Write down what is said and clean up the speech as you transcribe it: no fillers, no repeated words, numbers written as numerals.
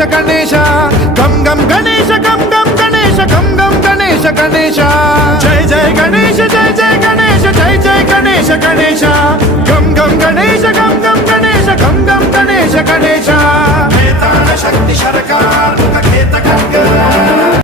గణేశ గణేశ గం గం గణేశ గం గం గణేశ గం గం గణేశ గణేశ జయ జయ గణేశ జయ జయ గణేశ జయ జయ గణేశ గణేశ గం గం గణేశ గం గం గణేశ గం గం గణేశ గణేశ వేతాళ శక్తి శరకార్ ముఖ ఖేత ఖడ్గ